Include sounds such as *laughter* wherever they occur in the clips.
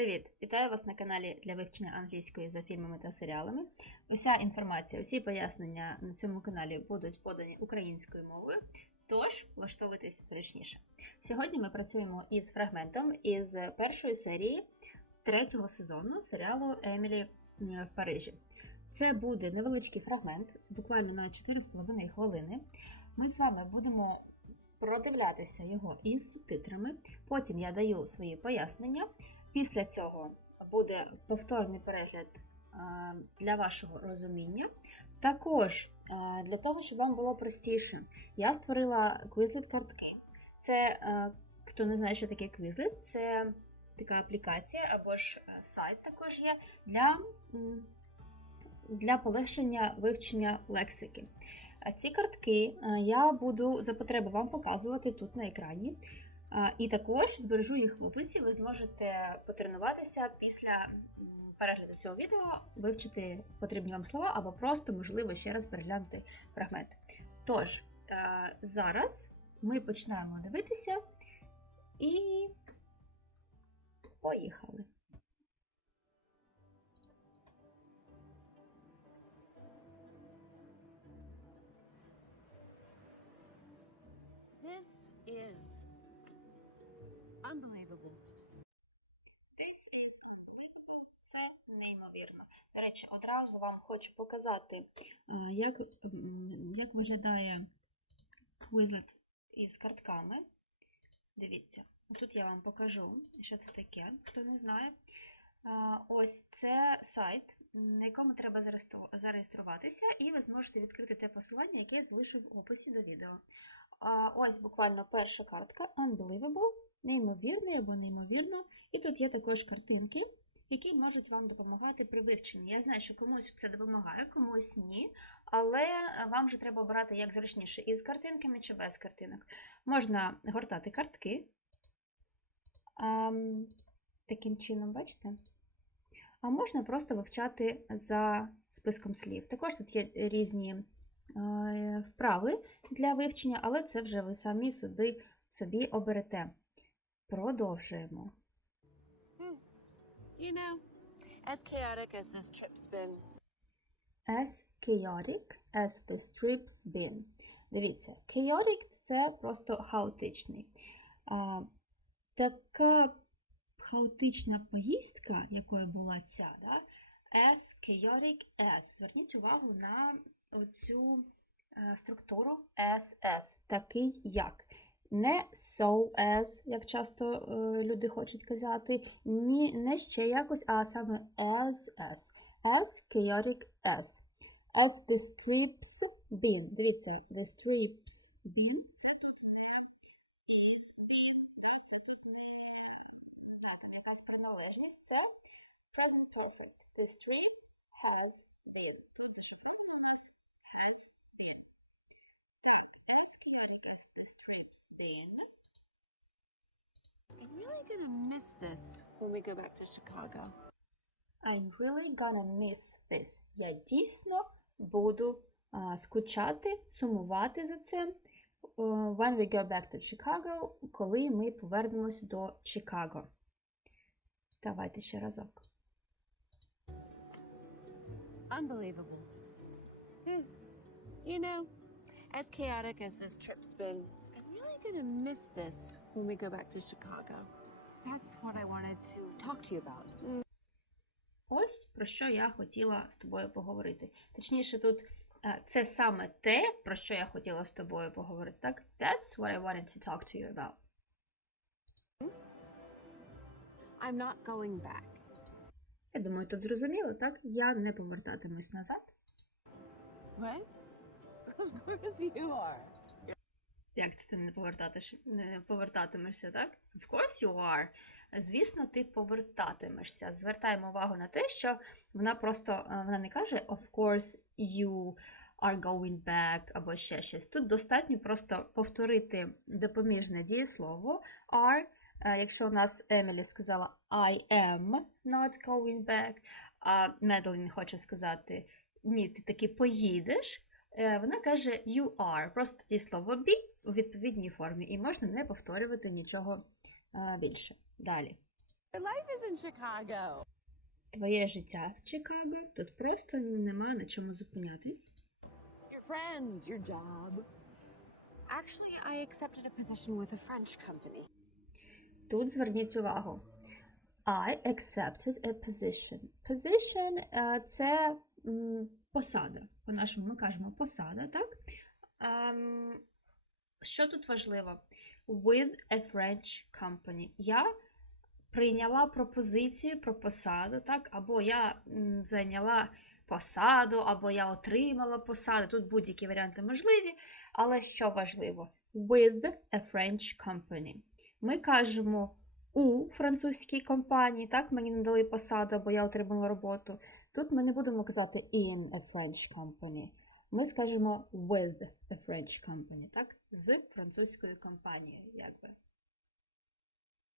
Привіт! Вітаю вас на каналі для вивчення англійської за фільмами та серіалами. Уся інформація, усі пояснення на цьому каналі будуть подані українською мовою, тож влаштовуйтесь зручніше. Сьогодні ми працюємо із фрагментом із першої серії третього сезону серіалу Емілі в Парижі. Це буде невеличкий фрагмент, буквально на 4,5 хвилини. Ми з вами будемо продивлятися його із субтитрами. Потім я даю свої пояснення. Після цього буде повторний перегляд для вашого розуміння. Також для того, щоб вам було простіше, я створила Quizlet картки. Це, хто не знає, що таке Quizlet, це така аплікація або ж сайт також є для, для полегшення вивчення лексики. А ці картки я буду за потреби вам показувати тут на екрані. І також збережу їх в описі. Ви зможете потренуватися після перегляду цього відео, вивчити потрібні вам слова або просто, можливо, ще раз переглянути фрагменти. Тож, е, зараз ми починаємо дивитися і поїхали. This is Речі, одразу вам хочу показати, як, як виглядає Quizlet із картками. Дивіться, тут я вам покажу, що це таке, хто не знає. Ось це сайт, на якому треба зареєструватися, і ви зможете відкрити те посилання, яке я залишу в описі до відео. Ось буквально перша картка Unbelievable, неймовірний або неймовірно. І тут є також картинки, які можуть вам допомагати при вивченні. Я знаю, що комусь це допомагає, комусь ні, але е, вам вже треба обирати як зручніше із картинками чи без картинок. Можна гортати картки. Таким чином, бачите? А можна просто вивчати за списком слів. Також тут є різні е, вправи для вивчення, але це вже ви самі собі, собі оберете. Продовжуємо. You know, as chaotic as this trip's been, As chaotic as this trip's been. Dивіться, chaotic – це просто хаотичний. А, така хаотична поїздка, якою була ця, да? as chaotic as. Зверніть увагу на цю структуру as-as, такий як. Не so as, як часто е, люди хочуть казати, ні, не ще якось, а саме as as. As chaotic as. As the strips been. Дивіться, the strips been це тут is been, це тут знаю, там якась приналежність. Це present perfect. The strip has been. Тут зашифровано у нас has been. Так, as chaotic as the strips been. I'm really gonna miss this when we go back to Chicago. I'm really gonna miss this. Я дійсно буду а, скучати, сумувати за це. е, When we go back to Chicago, коли ми повернемось до Чикаго. Давайте ще разок. Unbelievable. Hmm. You know, as chaotic as this trip's been, I'm really gonna miss this when we go back to Chicago. That's what I wanted to talk to you about. Ось про що я хотіла з тобою поговорити. Точніше, тут е, це саме те, про що я хотіла з тобою поговорити. Так? That's what I wanted to talk to you about. I'm not going back. Я думаю, тут зрозуміло, так? Я не повертатимусь назад. What? *laughs* Of course you are. Як це ти не, повертатиш, не повертатимешся, так? Of course you are. Звісно, ти повертатимешся. Звертаємо увагу на те, що вона просто е, вона не каже of course you are going back або ще щось. Тут достатньо просто повторити допоміжне дієслово are. Е, Якщо у нас Емілі сказала I am not going back, а Медлін хоче сказати ні, ти таки поїдеш. Е, Вона каже you are, просто дієслово be у відповідній формі, і можна не повторювати нічого е, більше. Далі. Life is in Chicago. Твоє життя в Чикаго. Тут просто нема на чому зупинятись. Your friends, your job. Actually, I accepted a position with a French company. Тут зверніть увагу. I accepted a position. Position е, це посада. По-нашому ми кажемо посада, так? Що тут важливо? With a French company. Я прийняла пропозицію про посаду, так? Або я зайняла посаду, або я отримала посаду. Тут будь-які варіанти можливі, але що важливо? With a French company. Ми кажемо у французькій компанії, так, мені надали посаду, або я отримала роботу. Тут ми не будемо казати in a French company. Ми скажемо with a French company, так? З французькою компанією, якби.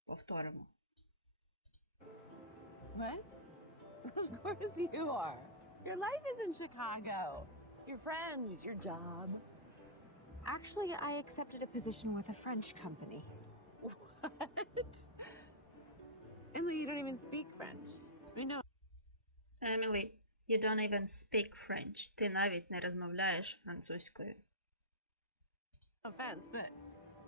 Повторимо. What? *laughs* Of course you are. Your life is in Chicago. Your friends, your job. Actually, I accepted a position with a French company. What? *laughs* Emily, you don't even speak French. I know. Emily, you don't even speak French. Ти навіть не розмовляєш французькою. Offense, but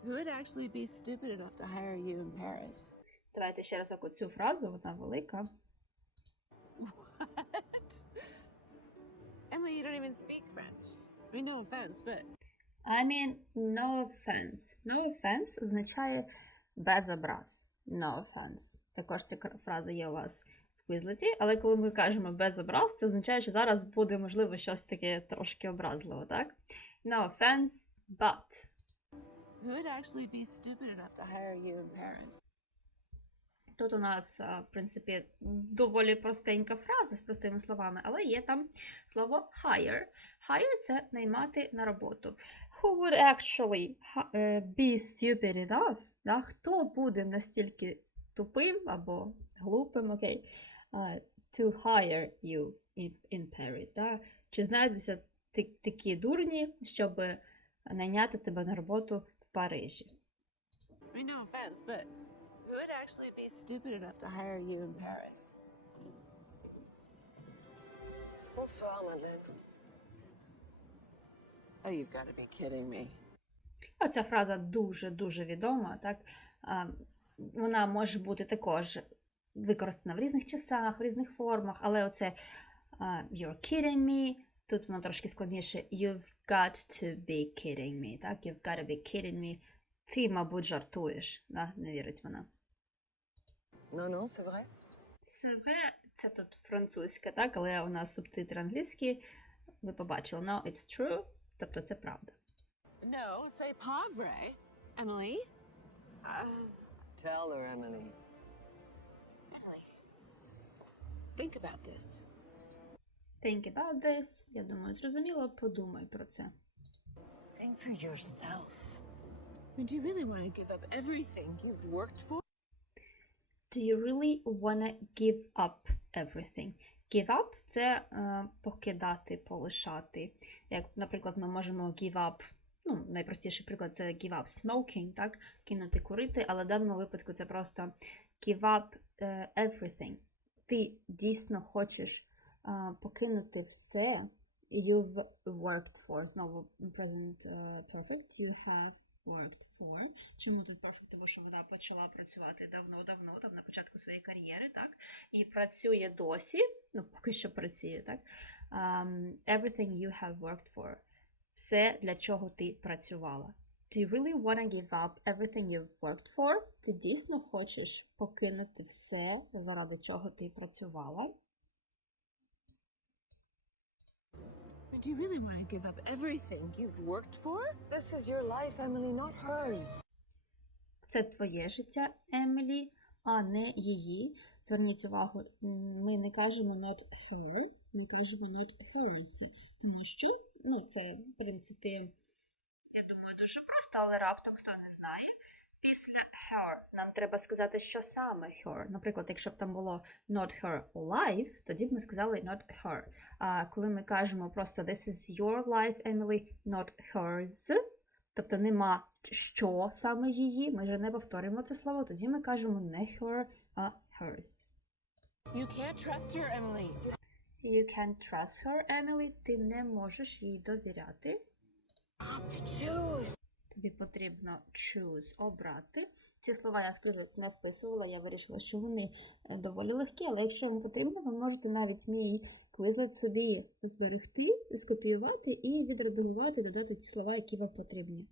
who would actually be stupid enough to hire you in Paris? Давайте ще разок цю фразу, вона велика. What? Emily, you don't even speak French. I mean, no offense, but I mean, no offense. No offense означає без образ. No offense. Також ця фраза є у вас в але коли ми кажемо без образ, це означає, що зараз буде, можливо, щось таке трошки образливо, так? No offense, but. who would actually be stupid enough to hire you in Paris? Тут у нас, в принципі, доволі простенька фраза з простими словами, але є там слово hire. Hire – це наймати на роботу. Who would actually е, be stupid enough? Да? Хто буде настільки тупим або глупим, окей, to hire you in, in Paris? Да? Чи знайдеться ти- такі дурні, щоб найняти тебе на роботу в Парижі? I mean, no offense, but who would actually be stupid enough to hire you in Paris? Bonsoir, Madeleine. Oh, you've got to be kidding me. Оця фраза дуже-дуже відома, так? Вона може бути також використана в різних часах, в різних формах, але оце you're kidding me, тут воно трошки складніше. You've got to be kidding me, так? You've got to be kidding me. Ти, мабуть, жартуєш, да? не вірить вона. Non, non, c'est vrai. Це vrai, це тут французька, так? Але у нас субтитри англійські. Ви побачили. No, it's true, тобто це правда. No, c'est pas vrai. Emily? Uh, Tell her. Emily. Think about this. Think about this. Я думаю, зрозуміло, подумай про це. Think for yourself. Do you really want to give up everything you've worked for? Do you really wanna give up everything? Give up – це е, покидати, полишати. Як, наприклад, ми можемо give up, ну, найпростіший приклад це give up smoking, так? Кинути курити, але в даному випадку це просто give up е, everything. Ти дійсно хочеш е, покинути все. You've worked for. Знову present е, perfect. You have worked for. Чому тут perfect? Тому що вона почала працювати давно-давно, там на початку своєї кар'єри, так? І працює досі, ну поки що працює, так? Um, everything you have worked for. Все, для чого ти працювала. Do you really want to give up everything you've worked for? Ти дійсно хочеш покинути все, заради чого ти працювала? Do you really want to give up everything you've worked for? This is your life, Emily, not hers. Це твоє життя, Емілі, а не її. Зверніть увагу, ми не кажемо not her, ми кажемо not hers. Тому що, ну, це, в принципі, я думаю, дуже просто, але раптом хто не знає. Після her нам треба сказати, що саме her. Наприклад, якщо б там було not her life, тоді б ми сказали not her. А коли ми кажемо просто this is your life, Emily, not hers, тобто нема що саме її, ми вже не повторюємо це слово, тоді ми кажемо не her, а hers. You can't trust your Emily. You can't trust her, Emily. Ти не можеш їй довіряти. Тобі потрібно choose обрати. Ці слова я в Quizlet не вписувала, я вирішила, що вони е, доволі легкі, але якщо вам потрібно, ви можете навіть мій Quizlet собі зберегти, скопіювати і відредагувати, додати ті слова, які вам потрібні.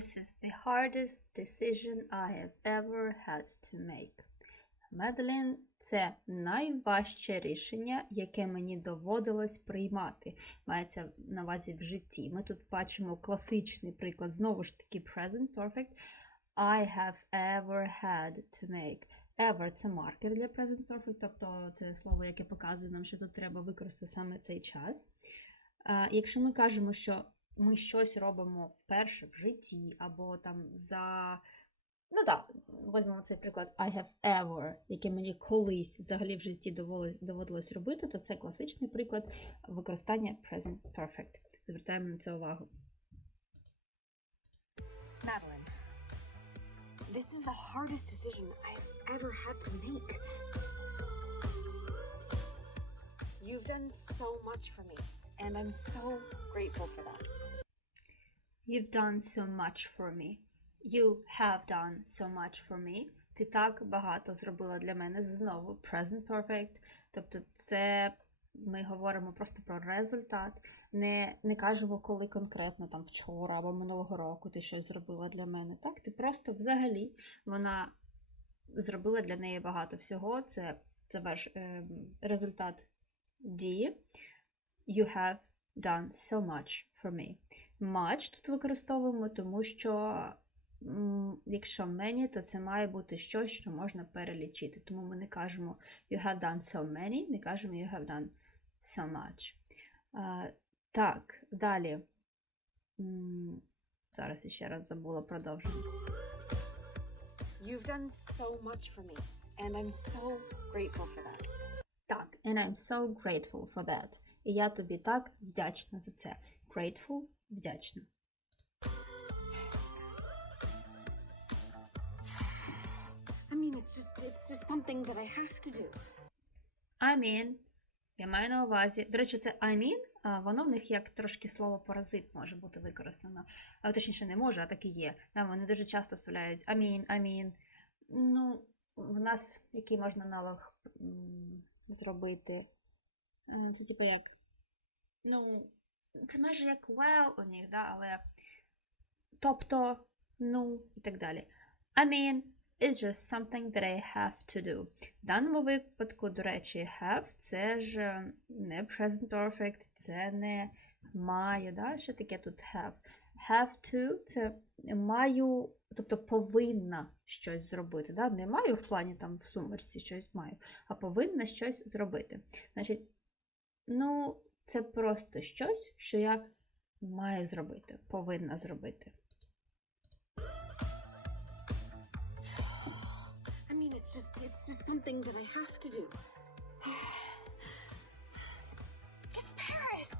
This is the hardest decision I have ever had to make. Маделін це найважче рішення, яке мені доводилось приймати. Мається на увазі в житті. Ми тут бачимо класичний приклад, знову ж таки, present perfect. I have ever had to make. Ever це маркер для present perfect, тобто це слово, яке показує нам, що тут треба використати саме цей час. Якщо ми кажемо, що ми щось робимо вперше в житті, або там за. Ну так, візьмемо цей приклад I have ever, який мені колись взагалі в житті доводилось, доводилось робити, то це класичний приклад використання present perfect. Звертаємо на це увагу. Madeline, this is the hardest decision I've ever had to make. You've done so much for me, and I'm so grateful for that. You've done so much for me. You have done so much for me. Ти так багато зробила для мене. Знову present perfect. Тобто, це ми говоримо просто про результат. Не, не кажемо, коли конкретно там вчора або минулого року ти щось зробила для мене. Так, ти просто взагалі вона зробила для неї багато всього. Це, це ваш е, результат дії. You have done so much for me. Much тут використовуємо, тому що якщо many, то це має бути щось, що можна перелічити. Тому ми не кажемо you have done so many, ми кажемо you have done so much. Так, далі. Зараз я ще раз забула продовження. You've done so much for me, and I'm so grateful for that. Так, and I'm so grateful for that. І я тобі так вдячна за це. Grateful – вдячна. I mean, it's just it's just something that I have to do. I mean, я маю на увазі. До речі, це I mean, воно в них як трошки слово паразит може бути використано. А, точніше, не може, а так і є. Да, вони дуже часто вставляють I mean, I mean. Ну, в нас який можна аналог зробити? Це типу як. Ну, це майже як well у них, да, але. Тобто, ну, і так далі. I mean, It's just something that I have to do. В даному випадку, до речі, have це ж е, не present perfect, це не маю. Да? Що таке тут have? Have to це маю, тобто повинна щось зробити. Да? Не маю в плані там в сумочці щось маю, а повинна щось зробити. Значить, ну, це просто щось, що я маю зробити, повинна зробити. I mean, it's just it's just something that I have to do. it's Paris.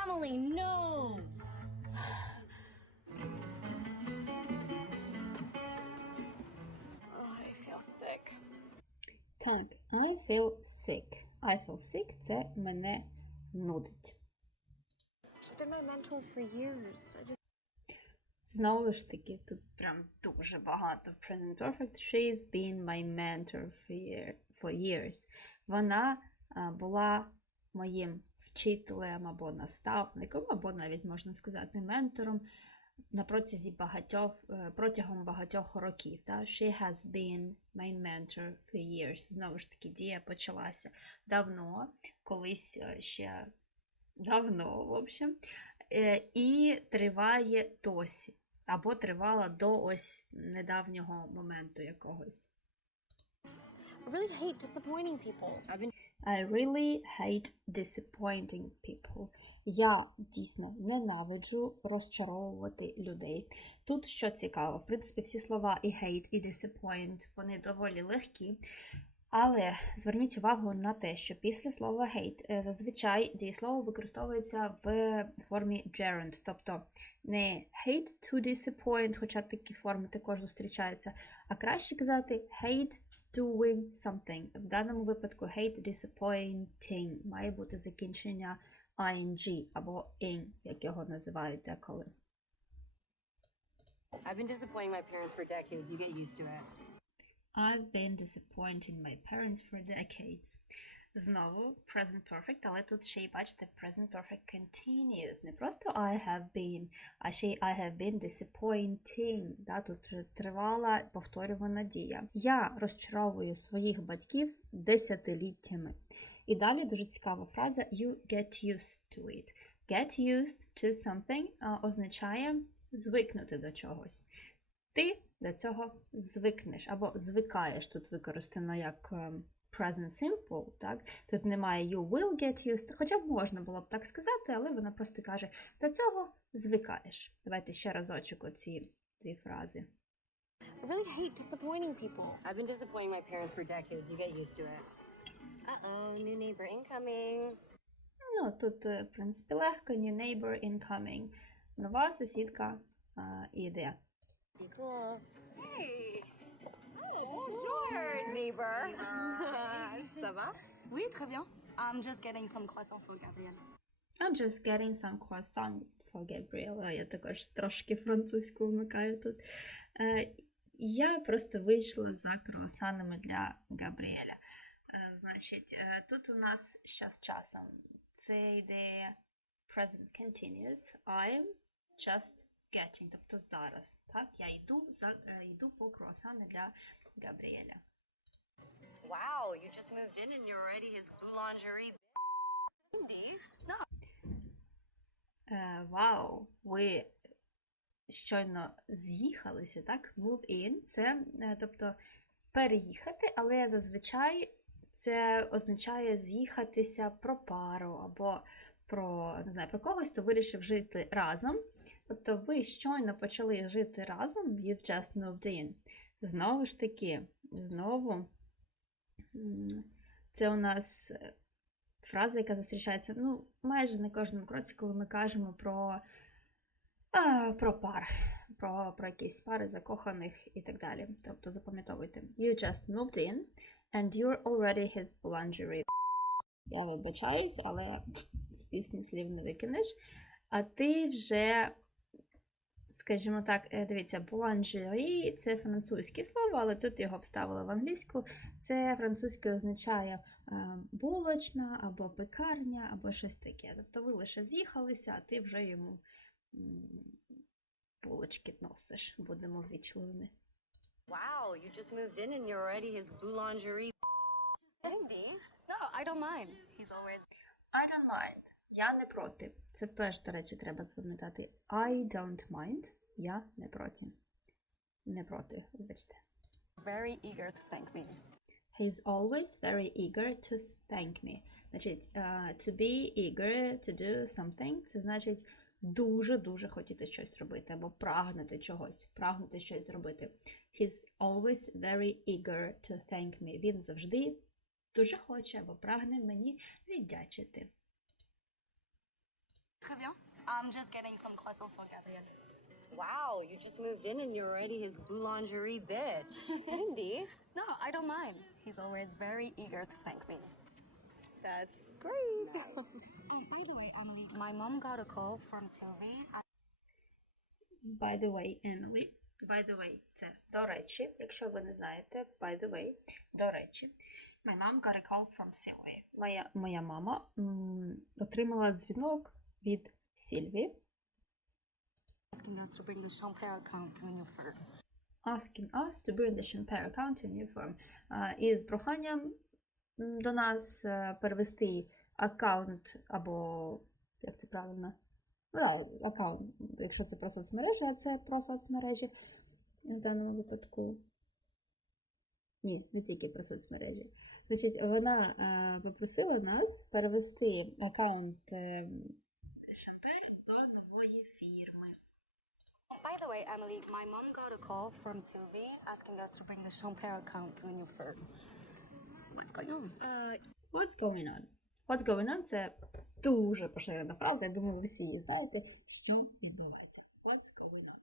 Emily, no! Так, I feel sick. I feel sick це мене нудить. Знову ж таки, тут прям дуже багато present perfect. She's been my mentor for, year, for years. Вона була моїм вчителем або наставником, або навіть можна сказати ментором на протязі багатьох, е, протягом багатьох років. Та? She has been my mentor for years. Знову ж таки, дія почалася давно, колись е, ще давно, в общем, е, і триває досі. або тривала до ось недавнього моменту якогось. I really hate disappointing people. I've been I really hate disappointing people. Я дійсно ненавиджу розчаровувати людей. Тут що цікаво, в принципі, всі слова і hate, і disappoint, вони доволі легкі. Але зверніть увагу на те, що після слова hate е, зазвичай дієслово використовується в формі gerund, тобто не hate to disappoint, хоча такі форми також зустрічаються, а краще казати hate doing something. В даному випадку hate disappointing має бути закінчення ing або ing, як його називають деколи. I've been disappointing my parents for decades. You get used to it. I've been disappointing my parents for decades. Знову present perfect, але тут ще й бачите present perfect continuous. Не просто I have been, а ще й I have been disappointing. Да, тут вже тривала повторювана дія. Я розчаровую своїх батьків десятиліттями. І далі дуже цікава фраза You get used to it. Get used to something означає звикнути до чогось. Ти до цього звикнеш або звикаєш. Тут використано як ем, present simple, так? Тут немає you will get used, хоча б можна було б так сказати, але вона просто каже, до цього звикаєш. Давайте ще разочок оці дві фрази. I really hate disappointing people. I've been disappointing my parents for decades. You get used to it. Uh oh, new neighbor incoming. Ну, тут, е, в принципі, легко, new neighbor incoming. Нова сусідка а, іде. Cool. Hey. bonjour, neighbor. Ça va? Oui, très bien. I'm just getting some croissants for Gabrielle. I'm just getting some croissant for Gabriel. Я також трошки французьку вмикаю тут. Е, Я просто вийшла за круасанами для Габріеля. Е, Значить, е, тут у нас зараз часом це йде present continuous. I'm just getting, тобто зараз. Так, я йду за е, йду по круасани для Габріеля. Wow, you just moved in and you're already his boulangerie. No. Е, Вау, ви щойно з'їхалися, так? Move in це тобто переїхати, але зазвичай це означає з'їхатися про пару або про не знаю, про когось, хто вирішив жити разом. Тобто ви щойно почали жити разом, you've just moved in. Знову ж таки, знову це у нас е, фраза, яка зустрічається ну, майже на кожному кроці, коли ми кажемо про, а, про пар, про, про якісь пари закоханих і так далі. Тобто запам'ятовуйте. You just moved in and you're already his boulangerie. Я вибачаюсь, але з пісні слів не викинеш. А ти вже, скажімо так, е, дивіться, boulangerie – це французьке слово, але тут його вставили в англійську. Це французьке означає е, булочна або пекарня, або щось таке. Тобто ви лише з'їхалися, а ти вже йому булочки носиш, будемо ввічливими. Wow, you just moved in and you're already his boulangerie. Indeed. No, I don't mind. He's always I don't mind. Я не проти. Це теж, до речі, треба запам'ятати. I don't mind. Я не проти. Не проти, вибачте. very eager to thank me. He's always very eager to thank me. Значить, е, to be eager to do something це значить дуже-дуже хотіти щось робити або прагнути чогось, прагнути щось зробити. He's always very eager to thank me. Він завжди дуже хоче або прагне мені віддячити. Très bien. I'm just getting some croissants for Gabrielle. Wow, you just moved in and you're already his boulangerie bitch. Indeed. No, I don't mind. He's always very eager to thank me. That's great. Um, by the way, Emily, My mom got a call from Sylvie. By the way, Emily. By the way, це до речі, якщо ви не знаєте, by the way, до речі. My mom got a call from Sylvie. Моя, моя мама м, отримала дзвінок від Сільві, asking us to bring the Champère account to a new firm. asking us to bring the Champère account to a new firm. А, із проханням до нас е, перевести аккаунт або, як це правильно, Ну, да, аккаунт, якщо це про соцмережі, а це про соцмережі в даному випадку. Ні, не тільки про соцмережі. Значить, вона е, попросила нас перевести аккаунт е, Шампер до нової фірми. By the way, Emily, my mom got a call from Sylvie asking us to bring the Champère account to a new firm. What's going on? Uh, What's going on? What's going on – це дуже поширена фраза. Я думаю, ви всі її знаєте, що відбувається. What's going on?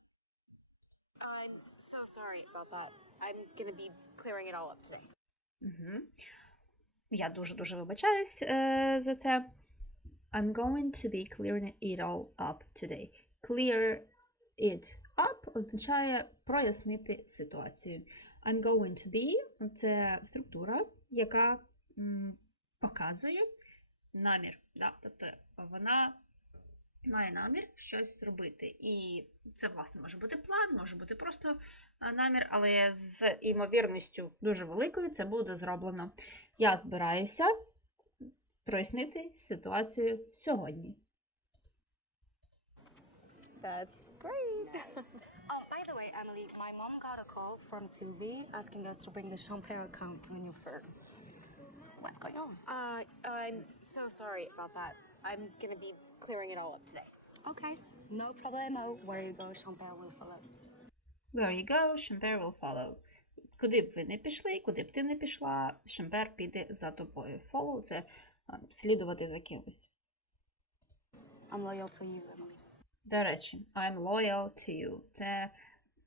I'm so sorry about that. I'm gonna be clearing it all up today. Угу. Я дуже-дуже вибачаюсь е, за це. I'm going to be clearing it all up today. Clear it up означає прояснити ситуацію. I'm going to be це структура, яка м, показує намір. Да? Тобто вона має намір щось зробити. І це, власне, може бути план, може бути просто намір, але з імовірністю дуже великою це буде зроблено. Я збираюся прояснити ситуацію сьогодні. that's great. *laughs* Oh, by the way, Emily, my mom got a call from Sylvie asking us to bring the Champère account to a new. What's going on? Uh, I'm so sorry about that. I'm gonna be clearing it all up today. Okay, no problemo. Where you go, Champère will follow. Where you go, Champère will follow. Куди б ви не пішли, куди б ти не пішла, Шампер піде за тобою. Follow – це а, слідувати за кимось. I'm loyal to you, Emily. До речі, I'm loyal to you. Це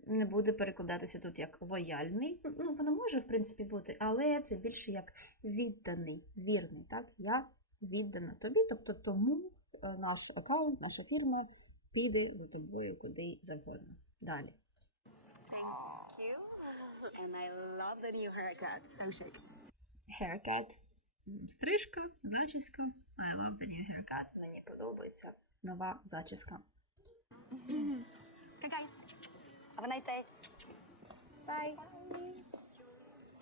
не буде перекладатися тут як лояльний. Ну, воно може, в принципі, бути, але це більше як відданий, вірний. Так? Я віддана тобі, тобто тому е, наш аккаунт, наша фірма піде за тобою куди завгодно. Далі. Thank you. And I love the new haircut. So chic. Haircut. Стрижка, зачіска. I love the new haircut. Мені подобається нова зачіска. Good guys. Have a nice day. Bye.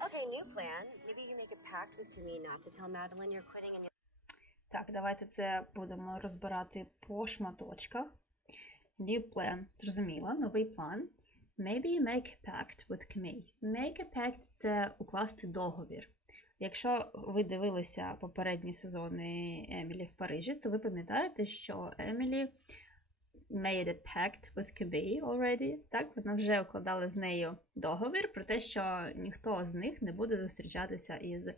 Okay, new plan. Maybe you make a pact with Camille not to tell Madeline you're quitting and Так, давайте це будемо розбирати по шматочках. New plan. Зрозуміло, новий план. Maybe you make a pact with Camille. Make a pact – це укласти договір. Якщо ви дивилися попередні сезони Емілі в Парижі, то ви пам'ятаєте, що Емілі made a pact with Camille already. Так, вона вже укладала з нею договір про те, що ніхто з них не буде зустрічатися із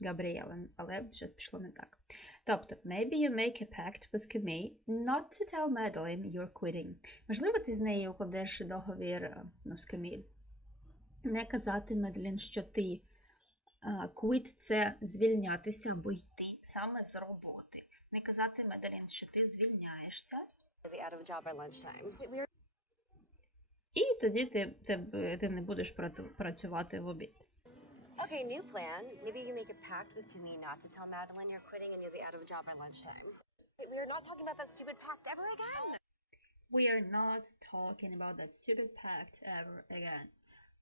Габріелем, але щось пішло не так. Тобто, maybe you make a pact with Camille not to tell Madeline you're quitting. Можливо, ти з нею укладеш договір е, ну, з Каміль. Не казати Медлін, що ти а, quit – це звільнятися або йти саме з роботи. Не казати Медлін, що ти звільняєшся, і тоді ти, ти, ти не будеш працювати в обід. Okay, new plan. Maybe you make a pact with Camille not to tell Madeline you're quitting and you'll be out of a job by lunchtime. We are not talking about that stupid pact ever again. We are not talking about that stupid pact ever again.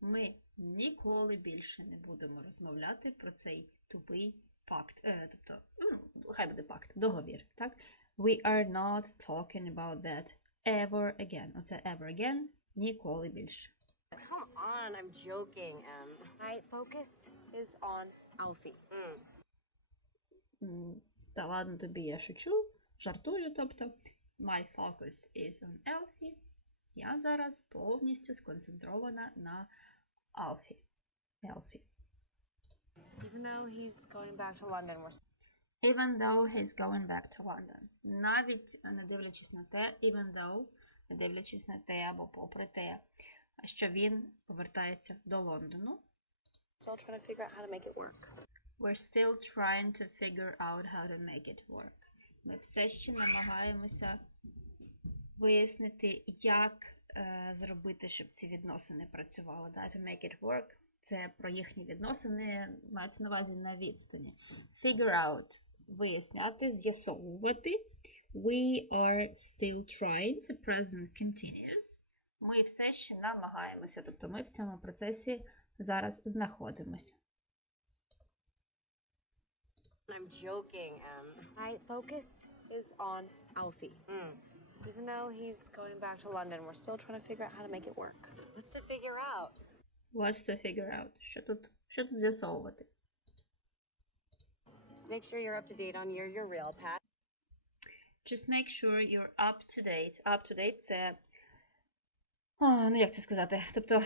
Ми ніколи більше не будемо розмовляти про цей тупий пакт. Е, тобто, ну, хай буде пакт, договір, так? We are not talking about that ever again. Оце ever again ніколи більше. Come on, I'm joking. Um, my focus is on Alfie. Mm. М, Та ладно тобі, я шучу, жартую, тобто. My focus is on Elfie. Я зараз повністю сконцентрована на Алфі. Елфі. Even though he's going back to London, we're Even though he's going back to London. Навіть не дивлячись на те, even though, не дивлячись на те або попри те, що він повертається до Лондону. still trying to figure out how to make it work. We're still trying to figure out how to make it work. Ми все ще намагаємося вияснити, як е, зробити, щоб ці відносини працювали. Да? To make it work – це про їхні відносини, мається на увазі на відстані. Figure out – виясняти, з'ясовувати. We are still trying – це present continuous. Ми все ще намагаємося, тобто ми в цьому процесі зараз знаходимося. I'm joking. Um, my focus is on Alfie. Mm. Even though he's going back to London, we're still trying to figure out how to make it work. What's to figure out? What's to figure out? Що тут, що тут з'ясовувати? Make sure you're up to date on your your real Pat. Just make sure you're up to date. Up to date це. А, ну, як це сказати? Тобто,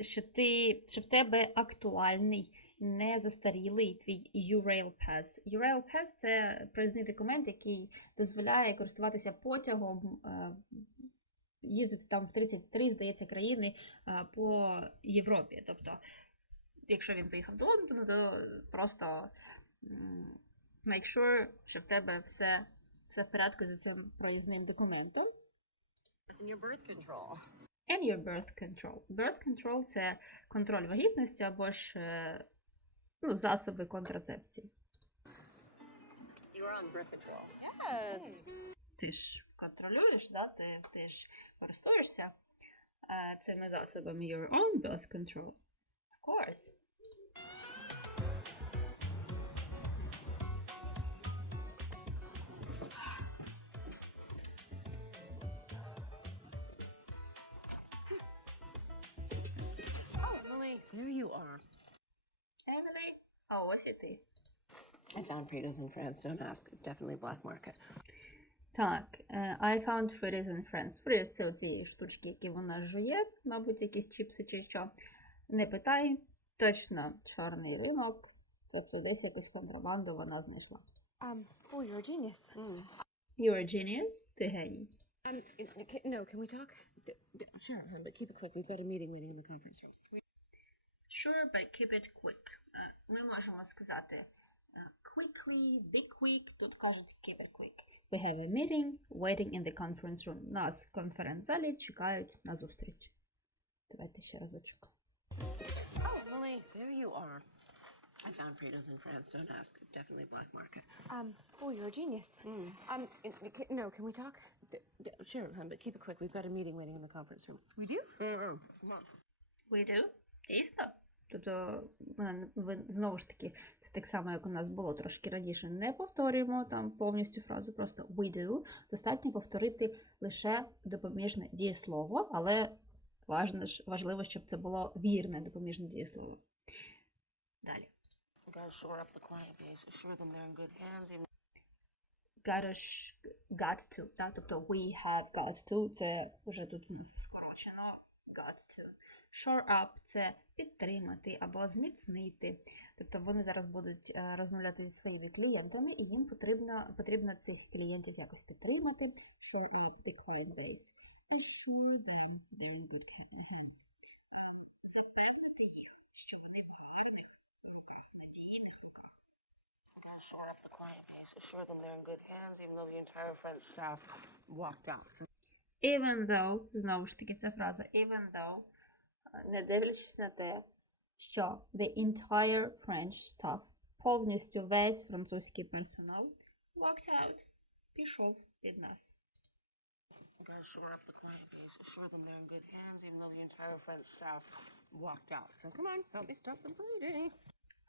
що ти, що в тебе актуальний, не застарілий твій URail Pass. URail Pass – це проїзний документ, який дозволяє користуватися потягом, е, їздити там в 33, здається, країни е, по Європі. Тобто, якщо він приїхав до Лондону, то просто make sure, що в тебе все все в порядку з цим проїзним документом. In your birth control. And your birth control. Birth control це контроль вагітності або ж е, ну, засоби контрацепції. You are on birth control. Yes. Ти ж контролюєш, да? ти, ти ж користуєшся е, цими засобами your own birth control. Of course. Oh, Emily, there you are. Emily, а ось і ти. I found Fritos in France. Don't ask. Definitely black market. Так, е, I found Fritos and Friends. Fritos – це оці штучки, які вона жує, мабуть, якісь чіпси чи що. Не питай, точно чорний ринок. Це десь якусь контрабанду вона знайшла. Um. Oh, you're a genius. You're a genius, ти геній. Um. No, can we talk? Sure, but keep it quick. We've got a meeting waiting in the conference room. Sure, but keep it quick. Е, Ми можемо сказати е, quickly, be quick, тут кажуть keep it quick. We have a meeting waiting in the conference room. Нас в конференц-залі чекають на зустріч. Давайте ще разочок. Oh, Emily, there you are. I found Fritos in France. Don't ask. Definitely black market. Um, oh, you're a genius. Um, no, can we talk? Sure, but keep it quick. We've got a meeting waiting in the conference room. We do? Come on. We do? Дійсно? Тобто, ви, знову ж таки, це так само, як у нас було трошки раніше. Не повторюємо там повністю фразу, просто we do. Достатньо повторити лише допоміжне дієслово, але важно, ж- важливо, щоб це було вірне допоміжне дієслово. Далі. Gotta got to, так? тобто we have got to, це вже тут у нас скорочено got to. Shore up – це підтримати або зміцнити. Тобто вони зараз будуть е, розмовляти зі своїми клієнтами, і їм потрібно, потрібно цих клієнтів якось підтримати. Shore up the client base. Assure them they're in good hands. Запевнити їх, що вони в гарних руках, надійних руках. shore up the client base. Assure them they're in good hands, even though the entire French staff walked out. Even though, знову ж таки, ця фраза even though, не дивлячись на те, що the entire French staff, повністю весь французький персонал, walked out, пішов від нас. shore up the client base. Assure them they're in good hands, even though the entire French staff walked out. So come on, help me stop the bleeding.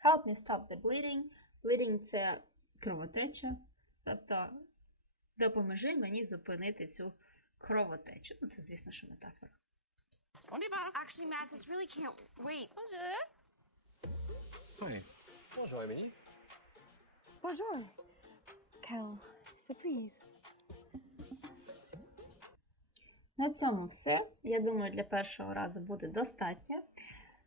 Help me stop the bleeding. Bleeding – це кровотеча. Тобто, допоможи мені зупинити цю кровотечу. Ну, це, звісно, що метафора. On y va. Actually, Mads, this really can't wait. Oui. Bonjour Émilie. Bonjour. Quelle surprise. На цьому все. Я думаю, для першого разу буде достатньо.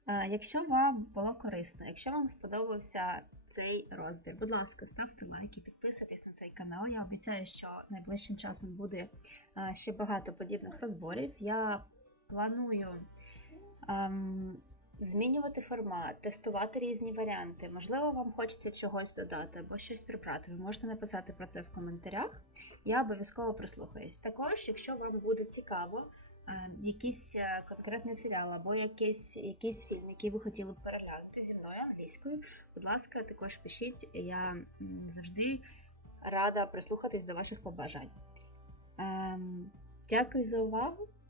Якщо вам було корисно, якщо вам сподобався цей розбір, будь ласка, ставте лайки, підписуйтесь на цей канал. Я обіцяю, що найближчим часом буде ще багато подібних розборів. Я планую ем, змінювати формат, тестувати різні варіанти. Можливо, вам хочеться чогось додати або щось прибрати. Ви можете написати про це в коментарях. Я обов'язково прислухаюсь. Також, якщо вам буде цікаво, е, якийсь е, конкретний серіал або якийсь, якийсь фільм, який ви хотіли б переглянути зі мною англійською, будь ласка, також пишіть. Я завжди рада прислухатись до ваших побажань. Ем, Дякую за увагу.